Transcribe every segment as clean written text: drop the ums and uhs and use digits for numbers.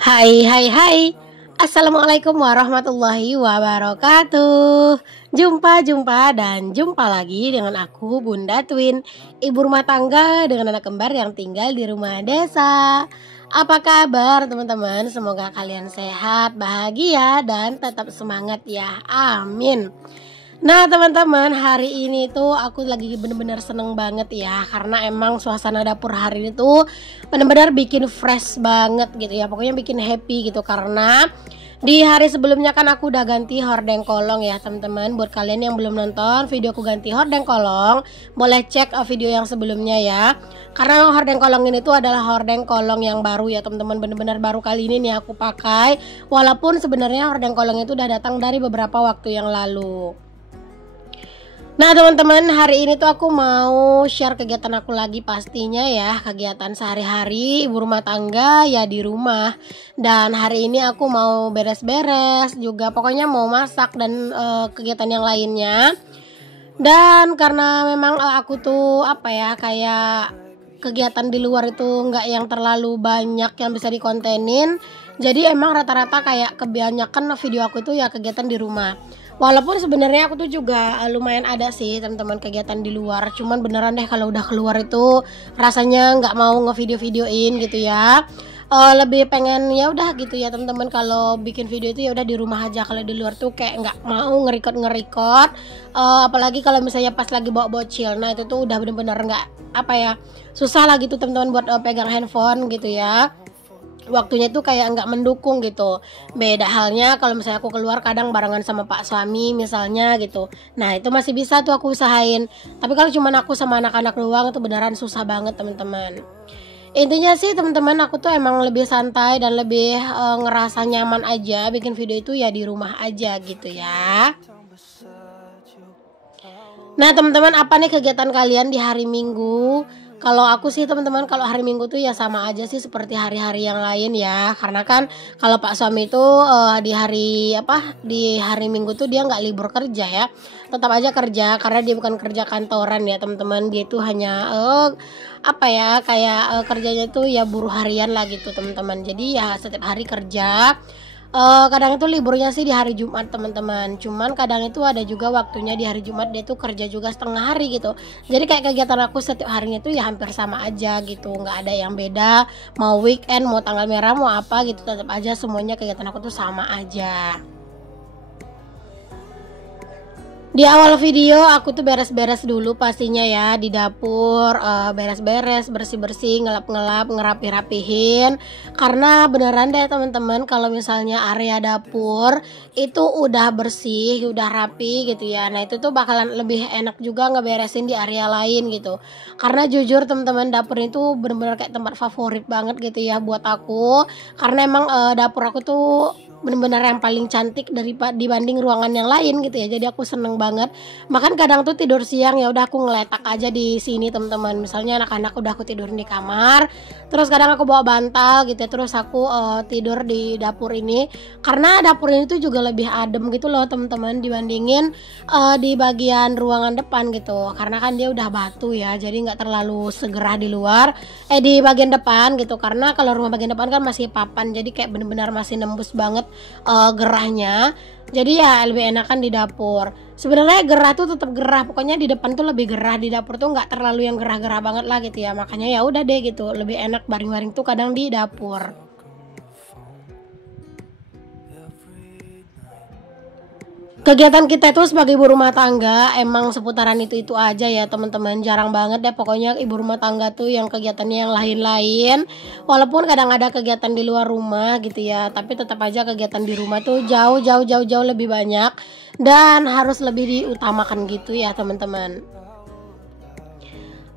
Hai hai hai. Assalamualaikum warahmatullahi wabarakatuh. Jumpa lagi dengan aku Bunda Twin, ibu rumah tangga dengan anak kembar yang tinggal di rumah desa. Apa kabar teman-teman? Semoga kalian sehat, bahagia dan tetap semangat ya. Amin. Nah teman-teman, hari ini tuh aku lagi bener-bener seneng banget ya, karena emang suasana dapur hari ini tuh bener-bener bikin fresh banget gitu ya. Pokoknya bikin happy gitu, karena di hari sebelumnya kan aku udah ganti hordeng kolong ya teman-teman. Buat kalian yang belum nonton video aku ganti hordeng kolong, boleh cek video yang sebelumnya ya. Karena hordeng kolong ini tuh adalah hordeng kolong yang baru ya teman-teman, bener-bener baru kali ini nih aku pakai. Walaupun sebenarnya hordeng kolong itu udah datang dari beberapa waktu yang lalu. Nah teman-teman, hari ini tuh aku mau share kegiatan aku lagi pastinya ya. Kegiatan sehari-hari ibu rumah tangga ya di rumah. Dan hari ini aku mau beres-beres juga, pokoknya mau masak dan kegiatan yang lainnya. Dan karena memang aku tuh kayak kegiatan di luar itu nggak yang terlalu banyak yang bisa dikontenin. Jadi emang rata-rata kayak kebanyakan video aku itu ya kegiatan di rumah. Walaupun sebenarnya aku tuh juga lumayan ada sih teman-teman kegiatan di luar. Cuman beneran deh kalau udah keluar itu rasanya nggak mau ngevideo-videoin gitu ya. Lebih pengen ya udah gitu ya teman-teman, kalau bikin video itu ya udah di rumah aja. Kalau di luar tuh kayak nggak mau ngerecord. Apalagi kalau misalnya pas lagi bawa bocil. Nah itu tuh udah bener-bener nggak susah lah gitu teman-teman buat pegang handphone gitu ya. Waktunya tuh kayak nggak mendukung gitu. Beda halnya kalau misalnya aku keluar kadang barengan sama pak suami misalnya gitu. Nah itu masih bisa tuh aku usahain. Tapi kalau cuma aku sama anak-anak doang itu beneran susah banget teman-teman. Intinya sih teman-teman, aku tuh emang lebih santai dan lebih ngerasa nyaman aja bikin video itu ya di rumah aja gitu ya. Nah teman-teman, apa nih kegiatan kalian di hari Minggu? Kalau aku sih teman-teman, kalau hari Minggu tuh ya sama aja sih seperti hari-hari yang lain ya. Karena kan kalau pak suami itu di hari Minggu tuh dia nggak libur kerja ya. Tetap aja kerja karena dia bukan kerja kantoran ya teman-teman. Dia itu hanya kerjanya tuh ya buruh harian lah gitu teman-teman. Jadi ya setiap hari kerja. Kadang itu liburnya sih di hari Jumat teman-teman. Cuman kadang itu ada juga waktunya di hari Jumat dia tuh kerja juga setengah hari gitu. Jadi kayak kegiatan aku setiap harinya tuh ya hampir sama aja gitu. Nggak ada yang beda. Mau weekend, mau tanggal merah, mau apa gitu, tetap aja semuanya kegiatan aku tuh sama aja. Di awal video aku tuh beres-beres dulu pastinya ya di dapur, beres-beres, bersih-bersih, ngelap-ngelap, ngerapi-rapihin. Karena beneran deh teman-teman, kalau misalnya area dapur itu udah bersih, udah rapi gitu ya. Nah, itu tuh bakalan lebih enak juga ngeberesin di area lain gitu. Karena jujur teman-teman, dapur itu bener-bener kayak tempat favorit banget gitu ya buat aku. Karena emang dapur aku tuh bener-bener yang paling cantik dibanding ruangan yang lain gitu ya. Jadi aku seneng banget. Bahkan kadang tuh tidur siang ya udah aku ngeletak aja di sini teman-teman. Misalnya anak-anak udah aku tidurin di kamar, terus kadang aku bawa bantal gitu ya, terus aku tidur di dapur ini. Karena dapur ini tuh juga lebih adem gitu loh teman-teman dibandingin di bagian ruangan depan gitu. Karena kan dia udah batu ya, jadi nggak terlalu segerah di luar di bagian depan gitu. Karena kalau rumah bagian depan kan masih papan, jadi kayak bener-bener masih nembus banget gerahnya. Jadi ya lebih enakan di dapur. Sebenarnya gerah tuh tetap gerah, pokoknya di depan tuh lebih gerah, di dapur tuh nggak terlalu yang gerah-gerah banget lah gitu ya. Makanya ya udah deh gitu, lebih enak baring-baring tuh kadang di dapur. Kegiatan kita itu sebagai ibu rumah tangga emang seputaran itu aja ya teman-teman. Jarang banget deh pokoknya ibu rumah tangga tuh yang kegiatannya yang lain-lain. Walaupun kadang ada kegiatan di luar rumah gitu ya, tapi tetap aja kegiatan di rumah tuh jauh lebih banyak dan harus lebih diutamakan gitu ya teman-teman.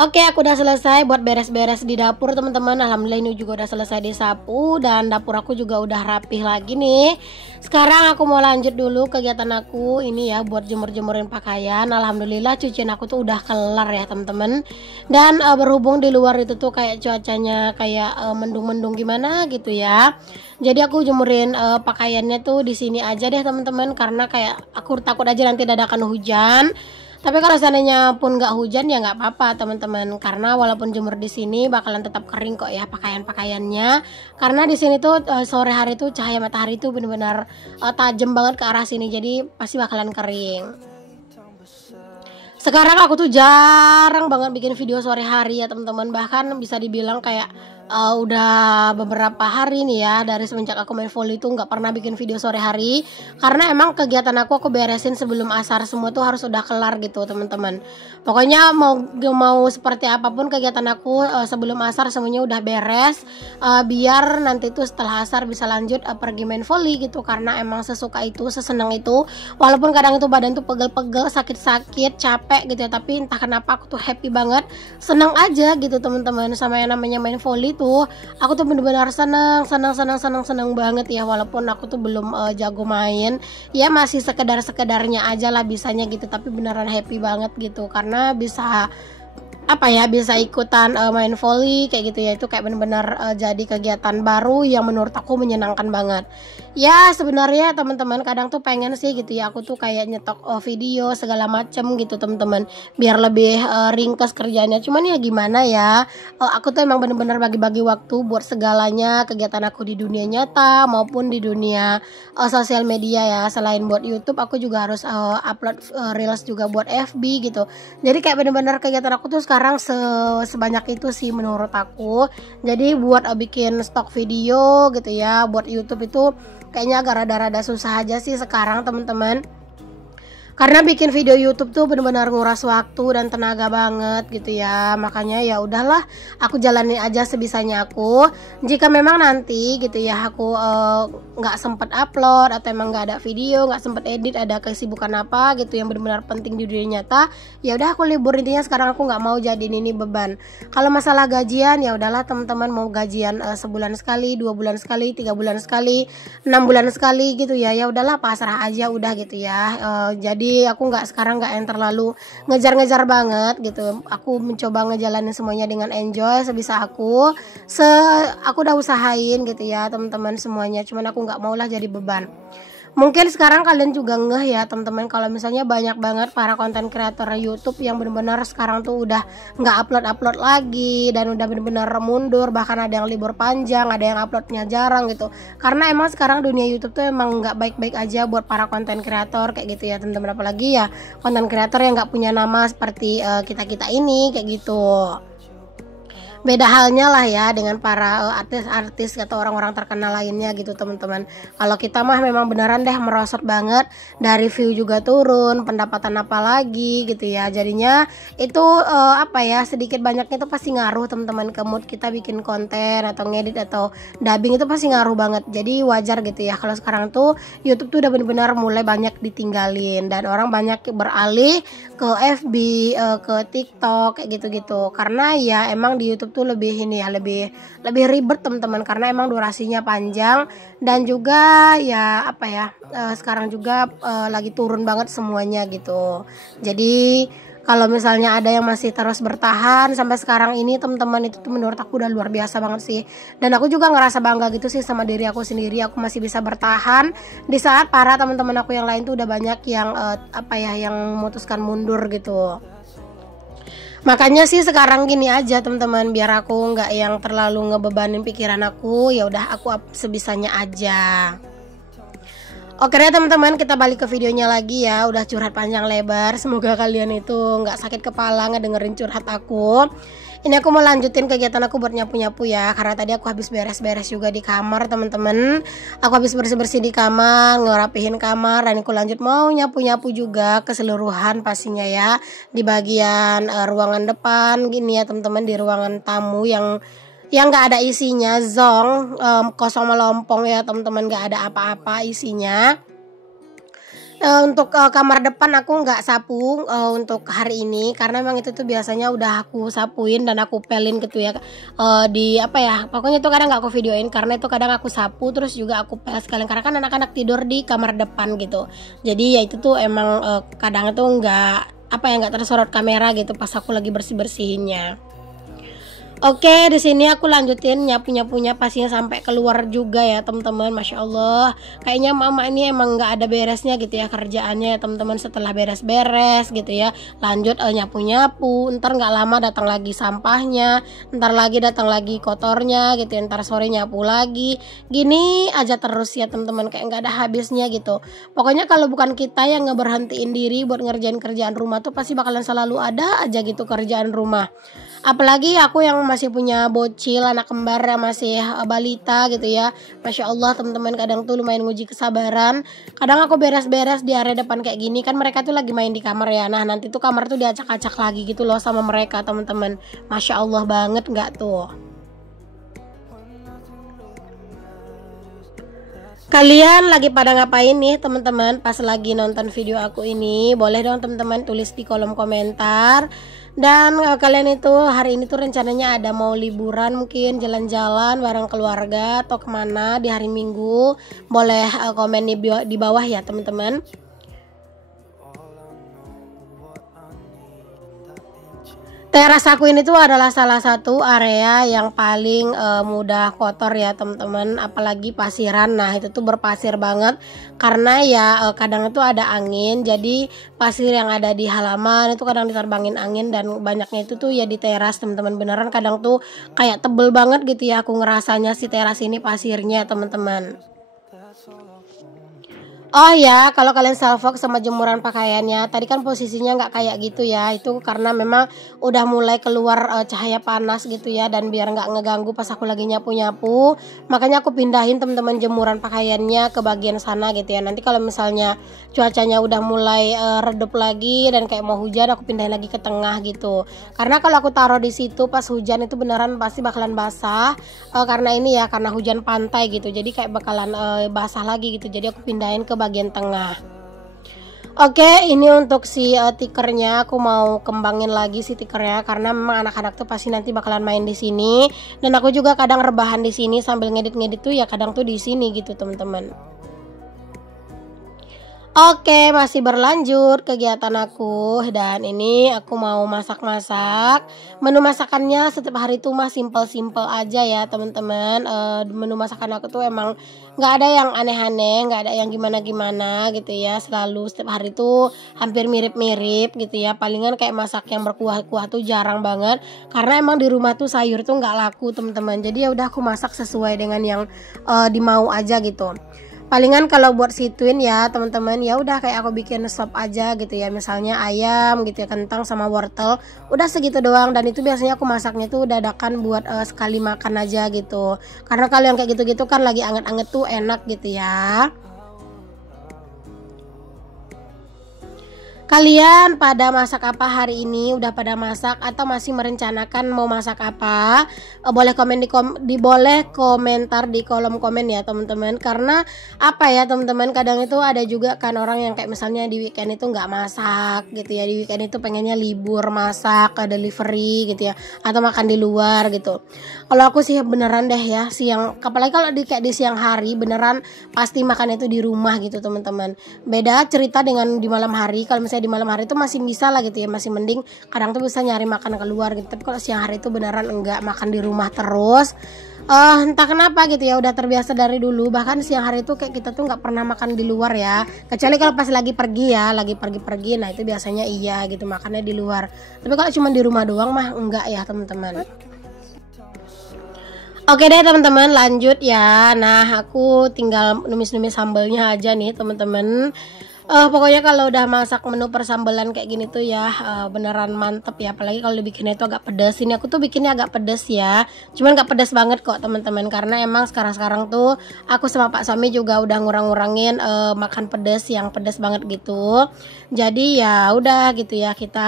Oke, aku udah selesai buat beres-beres di dapur teman-teman. Alhamdulillah ini juga udah selesai disapu dan dapur aku juga udah rapih lagi nih. Sekarang aku mau lanjut dulu kegiatan aku ini ya buat jemur-jemurin pakaian. Alhamdulillah cucian aku tuh udah kelar ya teman-teman. Dan berhubung di luar itu tuh kayak cuacanya kayak mendung-mendung gimana gitu ya. Jadi aku jemurin pakaiannya tuh di sini aja deh teman-teman, karena kayak aku takut aja nanti dadakan hujan. Tapi kalau seandainya pun nggak hujan ya nggak apa-apa teman-teman, karena walaupun jemur di sini bakalan tetap kering kok ya pakaian-pakaiannya. Karena di sini tuh sore hari tuh cahaya matahari tuh benar-benar tajam banget ke arah sini, jadi pasti bakalan kering. Sekarang aku tuh jarang banget bikin video sore hari ya teman-teman, bahkan bisa dibilang kayak udah beberapa hari nih ya dari semenjak aku main volley itu nggak pernah bikin video sore hari, karena emang kegiatan aku beresin sebelum asar semua tuh harus udah kelar gitu teman-teman. Pokoknya mau seperti apapun kegiatan aku sebelum asar semuanya udah beres, biar nanti tuh setelah asar bisa lanjut pergi main volley gitu, karena emang sesuka itu, sesenang itu, walaupun kadang itu badan tuh pegel-pegel, sakit-sakit, capek gitu ya, tapi entah kenapa aku tuh happy banget, senang aja gitu teman-teman sama yang namanya main volley tuh. Aku tuh bener-bener senang banget ya, walaupun aku tuh belum jago main ya, masih sekedarnya aja lah bisanya gitu, tapi beneran happy banget gitu karena bisa bisa ikutan main volley kayak gitu ya. Itu kayak bener-bener jadi kegiatan baru yang menurut aku menyenangkan banget ya. Sebenarnya teman-teman kadang tuh pengen sih gitu ya aku tuh kayak nyetok video segala macem gitu teman-teman, biar lebih ringkas kerjanya. Cuman ya gimana ya, aku tuh emang bener-bener bagi-bagi waktu buat segalanya, kegiatan aku di dunia nyata maupun di dunia sosial media ya. Selain buat YouTube aku juga harus upload reels juga buat FB gitu. Jadi kayak bener-bener kegiatan aku tuh sekarang sebanyak itu sih menurut aku. Jadi buat bikin stok video gitu ya buat YouTube itu kayaknya agak rada-rada susah aja sih sekarang teman-teman, karena bikin video YouTube tuh benar-benar nguras waktu dan tenaga banget gitu ya. Makanya ya udahlah, aku jalanin aja sebisanya aku. Jika memang nanti gitu ya aku nggak sempet upload atau emang nggak ada video, nggak sempet edit, ada kesibukan apa gitu yang benar-benar penting di dunia nyata, ya udah aku libur. Intinya sekarang aku nggak mau jadiin ini beban. Kalau masalah gajian ya udahlah teman-teman, mau gajian sebulan sekali, 2 bulan sekali, 3 bulan sekali, 6 bulan sekali gitu ya. Ya udahlah pasrah aja udah gitu ya. Jadi aku sekarang nggak yang terlalu ngejar-ngejar banget gitu. Aku mencoba ngejalanin semuanya dengan enjoy sebisa aku. Aku udah usahain gitu ya teman-teman semuanya. Cuman aku nggak maulah jadi beban. Mungkin sekarang kalian juga ngeh ya teman-teman, kalau misalnya banyak banget para konten kreator YouTube yang benar-benar sekarang tuh udah nggak upload lagi dan udah benar-benar mundur, bahkan ada yang libur panjang, ada yang uploadnya jarang gitu. Karena emang sekarang dunia YouTube tuh emang nggak baik-baik aja buat para konten kreator kayak gitu ya teman-teman, apalagi ya konten kreator yang nggak punya nama seperti kita ini kayak gitu. Beda halnya lah ya dengan para artis-artis atau orang-orang terkenal lainnya gitu teman-teman. Kalau kita mah memang beneran deh merosot banget, dari view juga turun, pendapatan apa lagi gitu ya. Jadinya itu sedikit banyaknya itu pasti ngaruh teman-teman ke mood kita bikin konten atau ngedit atau dubbing, itu pasti ngaruh banget. Jadi wajar gitu ya kalau sekarang tuh YouTube tuh udah benar-benar mulai banyak ditinggalin dan orang banyak beralih ke FB, ke TikTok kayak gitu-gitu. Karena ya emang di YouTube tuh lebih lebih ribet teman-teman, karena emang durasinya panjang dan juga ya sekarang juga lagi turun banget semuanya gitu. Jadi kalau misalnya ada yang masih terus bertahan sampai sekarang ini teman-teman, itu tuh menurut aku udah luar biasa banget sih. Dan aku juga ngerasa bangga gitu sih sama diri aku sendiri, aku masih bisa bertahan di saat para teman-teman aku yang lain tuh udah banyak yang yang memutuskan mundur gitu. Makanya sih sekarang gini aja teman-teman, biar aku nggak yang terlalu ngebebanin pikiran aku, ya udah aku sebisanya aja. Oke deh teman-teman, kita balik ke videonya lagi ya. Udah curhat panjang lebar, semoga kalian itu nggak sakit kepala ngedengerin curhat aku. Ini aku mau lanjutin kegiatan aku buat nyapu-nyapu ya, karena tadi aku habis beres-beres juga di kamar teman-teman. Aku habis bersih-bersih di kamar, ngerapihin kamar, dan aku lanjut mau nyapu-nyapu juga keseluruhan pastinya ya, di bagian ruangan depan gini ya teman-teman, di ruangan tamu yang nggak ada isinya, zong, kosong melompong ya teman-teman, nggak ada apa-apa isinya. Untuk kamar depan aku nggak sapu untuk hari ini, karena memang itu tuh biasanya udah aku sapuin dan aku pelin gitu ya, pokoknya itu kadang nggak aku videoin karena itu kadang aku sapu terus juga aku pel sekalian, karena kan anak-anak tidur di kamar depan gitu. Jadi ya itu tuh emang kadang itu nggak tersorot kamera gitu pas aku lagi bersih-bersihinnya. Oke, di sini aku lanjutin nyapu-nyapunya pastinya sampai keluar juga ya teman-teman. Masya Allah, kayaknya mama ini emang nggak ada beresnya gitu ya kerjaannya ya teman-teman. Setelah beres-beres gitu ya, lanjut nyapu-nyapu. Ntar nggak lama datang lagi sampahnya, ntar lagi datang lagi kotornya gitu ya. Ntar sore nyapu lagi. Gini aja terus ya teman-teman, kayak nggak ada habisnya gitu. Pokoknya kalau bukan kita yang ngeberhentiin diri buat ngerjain kerjaan rumah tuh pasti bakalan selalu ada aja gitu kerjaan rumah. Apalagi aku yang masih punya bocil, anak kembar yang masih balita gitu ya. Masya Allah teman-teman, kadang tuh lumayan nguji kesabaran. Kadang aku beres-beres di area depan kayak gini, kan mereka tuh lagi main di kamar ya. Nah nanti tuh kamar tuh diacak-acak lagi gitu loh sama mereka teman-teman. Masya Allah banget nggak tuh? Kalian lagi pada ngapain nih teman-teman pas lagi nonton video aku ini? Boleh dong teman-teman tulis di kolom komentar. Dan kalian itu hari ini tuh rencananya ada mau liburan, mungkin jalan-jalan bareng keluarga atau kemana di hari Minggu? Boleh komen di bawah ya teman-teman. Teras aku ini tuh adalah salah satu area yang paling mudah kotor ya teman-teman, apalagi pasiran. Nah itu tuh berpasir banget karena ya kadang itu ada angin, jadi pasir yang ada di halaman itu kadang diterbangin angin, dan banyaknya itu tuh ya di teras teman-teman. Beneran kadang tuh kayak tebel banget gitu ya aku ngerasanya si teras ini pasirnya teman-teman. Oh ya, kalau kalian salfok sama jemuran pakaiannya, tadi kan posisinya nggak kayak gitu ya. Itu karena memang udah mulai keluar cahaya panas gitu ya, dan biar nggak ngeganggu pas aku lagi nyapu-nyapu, makanya aku pindahin teman-teman jemuran pakaiannya ke bagian sana gitu ya. Nanti kalau misalnya cuacanya udah mulai redup lagi dan kayak mau hujan, aku pindahin lagi ke tengah gitu. Karena kalau aku taruh di situ pas hujan itu beneran pasti bakalan basah, karena ini ya karena hujan pantai gitu. Jadi kayak bakalan basah lagi gitu. Jadi aku pindahin ke bagian tengah. Oke, ini untuk si tikernya aku mau kembangin lagi si tikernya karena memang anak-anak tuh pasti nanti bakalan main di sini, dan aku juga kadang rebahan di sini sambil ngedit-ngedit tuh ya kadang tuh di sini gitu teman-teman. Oke, masih berlanjut kegiatan aku, dan ini aku mau masak-masak. Menu masakannya setiap hari itu mah simple-simple aja ya teman-teman. Menu masakan aku tuh emang nggak ada yang aneh-aneh, nggak ada yang gimana-gimana gitu ya. Selalu setiap hari tuh hampir mirip-mirip gitu ya. Palingan kayak masak yang berkuah-kuah tuh jarang banget, karena emang di rumah tuh sayur tuh nggak laku teman-teman. Jadi ya udah aku masak sesuai dengan yang dimau aja gitu. Palingan kalau buat situin ya teman-teman, ya udah kayak aku bikin sop aja gitu ya, misalnya ayam gitu ya, kentang sama wortel, udah segitu doang. Dan itu biasanya aku masaknya tuh dadakan buat sekali makan aja gitu, karena kalau yang kayak gitu-gitu kan lagi anget-anget tuh enak gitu ya. Kalian pada masak apa hari ini? Udah pada masak atau masih merencanakan mau masak apa? Boleh komen boleh komentar di kolom komen ya teman-teman. Karena apa ya teman-teman, kadang itu ada juga kan orang yang kayak misalnya di weekend itu nggak masak gitu ya. Di weekend itu pengennya libur, masak, delivery gitu ya, atau makan di luar gitu. Kalau aku sih beneran deh ya siang, apalagi kalau kayak di siang hari, beneran pasti makan itu di rumah gitu teman-teman. Beda cerita dengan di malam hari. Kalau misalnya di malam hari itu masih bisa lah gitu ya, masih mending kadang tuh bisa nyari makan keluar gitu. Tapi kalau siang hari itu beneran enggak, makan di rumah terus. Entah kenapa gitu ya, udah terbiasa dari dulu. Bahkan siang hari itu kayak kita tuh nggak pernah makan di luar ya, kecuali kalau pas lagi pergi ya, lagi pergi-pergi, nah itu biasanya iya gitu makannya di luar. Tapi kalau cuma di rumah doang mah enggak ya teman-teman. Oke deh teman-teman, lanjut ya. Nah aku tinggal numis-numis sambelnya aja nih teman-teman. Pokoknya kalau udah masak menu persambelan kayak gini tuh ya beneran mantep ya. Apalagi kalau dibikinnya itu agak pedas. Ini aku tuh bikinnya agak pedas ya, cuman gak pedas banget kok teman-teman, karena emang sekarang-sekarang tuh aku sama Pak Suami juga udah ngurang-ngurangin makan pedas yang pedas banget gitu. Jadi ya udah gitu ya, kita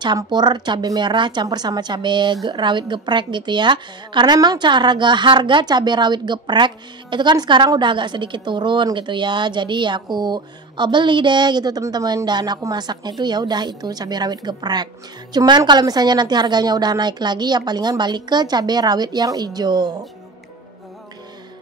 campur cabai merah campur sama cabai rawit geprek gitu ya. Karena emang harga cabai rawit geprek itu kan sekarang udah agak sedikit turun gitu ya. Jadi ya aku beli deh gitu teman-teman, dan aku masaknya tuh ya udah itu cabai rawit geprek. Cuman kalau misalnya nanti harganya udah naik lagi ya palingan balik ke cabai rawit yang hijau.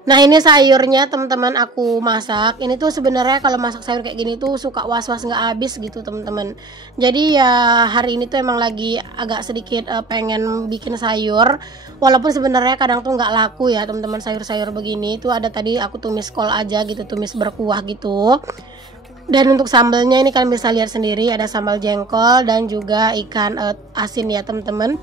Nah ini sayurnya teman-teman aku masak. Ini tuh sebenarnya kalau masak sayur kayak gini tuh suka was-was nggak habis gitu teman-teman. Jadi ya hari ini tuh emang lagi agak sedikit pengen bikin sayur. Walaupun sebenarnya kadang tuh nggak laku ya teman-teman sayur-sayur begini. Itu ada tadi aku tumis kol aja gitu, tumis berkuah gitu. Dan untuk sambelnya ini kalian bisa lihat sendiri, ada sambal jengkol dan juga ikan asin ya teman-teman.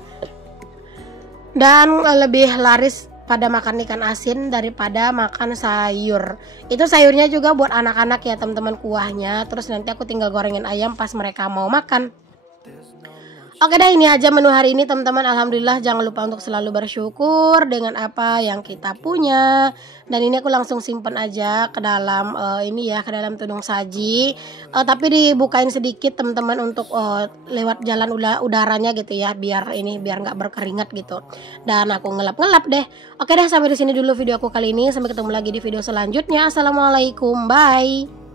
Dan lebih laris pada makan ikan asin daripada makan sayur. Itu sayurnya juga buat anak-anak ya teman-teman, kuahnya. Terus nanti aku tinggal gorengin ayam pas mereka mau makan. Oke deh, ini aja menu hari ini teman-teman. Alhamdulillah, jangan lupa untuk selalu bersyukur dengan apa yang kita punya. Dan ini aku langsung simpen aja ke dalam ini ya, ke dalam tudung saji. Tapi dibukain sedikit teman-teman untuk lewat jalan udaranya gitu ya, biar nggak berkeringat gitu. Dan aku ngelap-ngelap deh. Oke deh, sampai di sini dulu video aku kali ini. Sampai ketemu lagi di video selanjutnya. Assalamualaikum, bye.